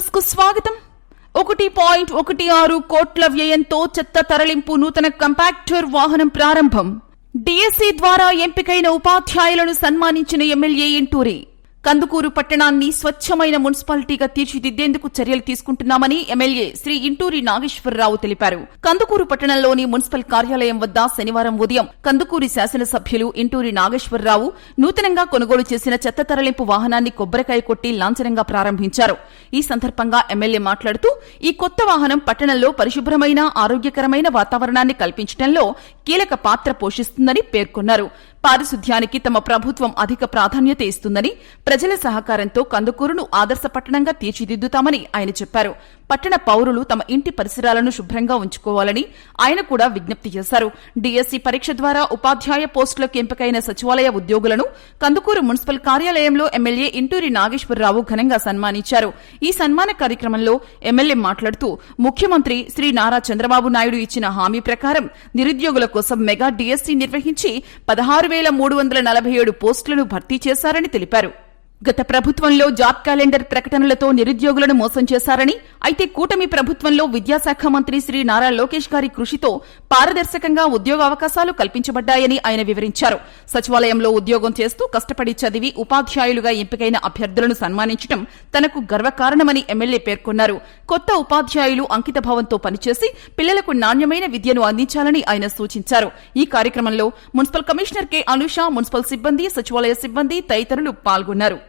న్యూస్కు స్వాగతం. ఒకటి పాయింట్ ఒకటి ఆరు కోట్ల వ్యయంతో చెత్త తరలింపు నూతన కంపాక్టర్ వాహనం ప్రారంభం. డిఎస్సి ద్వారా ఎంపికైన ఉపాధ్యాయులను సన్మానించిన ఎమ్మెల్యే ఇంటూరి. కందుకూరు పట్టణాన్ని స్వచ్ఛమైన మున్సిపాలిటీగా తీర్చిదిద్దేందుకు చర్యలు తీసుకుంటున్నామని ఎమ్మెల్యే శ్రీ ఇంటూరి నాగేశ్వరరావు తెలిపారు. కందుకూరు పట్టణంలోని మున్సిపల్ కార్యాలయం వద్ద శనివారం ఉదయం కందుకూరి శాసనసభ్యులు ఇంటూరి నాగేశ్వరరావు నూతనంగా కొనుగోలు చేసిన చెత్త తరలింపు వాహనాన్ని కొబ్బరికాయ కొట్టి లాంఛనంగా ప్రారంభించారు. ఈ సందర్భంగా ఎమ్మెల్యే మాట్లాడుతూ ఈ కొత్త వాహనం పట్టణంలో పరిశుభ్రమైన ఆరోగ్యకరమైన వాతావరణాన్ని కల్పించడంలో కీలక పాత్ర పోషిస్తుందని పేర్కొన్నారు. పారిశుధ్యానికి తమ ప్రభుత్వం అధిక ప్రాధాన్యత ఇస్తుందని ప్రజల సహకారంతో కందుకూరును ఆదర్శ పట్టణంగా తీర్చిదిద్దుతామని ఆయన చెప్పారు. పట్టణ పౌరులు తమ ఇంటి పరిసరాలను శుభ్రంగా ఉంచుకోవాలని ఆయన కూడా విజ్ఞప్తి చేశారు. డిఎస్సి పరీక్ష ద్వారా ఉపాధ్యాయ పోస్టులకు ఎంపికైన సచివాలయ ఉద్యోగులను కందుకూరు మున్సిపల్ కార్యాలయంలో ఎమ్మెల్యే ఇంటూరి నాగేశ్వరరావు ఘనంగా సన్మానించారు. ఈ సన్మాన కార్యక్రమంలో ఎమ్మెల్యే మాట్లాడుతూ ముఖ్యమంత్రి శ్రీ నారా చంద్రబాబు నాయుడు ఇచ్చిన హామీ ప్రకారం నిరుద్యోగుల కోసం మెగా డీఎస్సీ నిర్వహించి పదహారు వేల మూడు వందల నలభై ఏడు పోస్టులను భర్తీ చేశారని తెలిపారు. గత ప్రభుత్వంలో జాబ్ క్యాలెండర్ ప్రకటనలతో నిరుద్యోగులను మోసం చేశారని అయితే కూటమి ప్రభుత్వంలో విద్యాశాఖ మంత్రి శ్రీ నారా లోకేష్ గారి కృషితో పారదర్శకంగా ఉద్యోగ అవకాశాలు కల్పించబడ్డాయని ఆయన వివరించారు. సచివాలయంలో ఉద్యోగం చేస్తూ కష్టపడి చదివి ఉపాధ్యాయులుగా ఎంపికైన అభ్యర్థులను సన్మానించడం తనకు గర్వకారణమని ఎమ్మెల్యే పేర్కొన్నారు. కొత్త ఉపాధ్యాయులు అంకితభావంతో పనిచేసి పిల్లలకు నాణ్యమైన విద్యను అందించాలని ఆయన సూచించారు. ఈ కార్యక్రమంలో municipal commissioner K. Anusha municipal సిబ్బంది సచివాలయ సిబ్బంది తదితరులు పాల్గొన్నారు.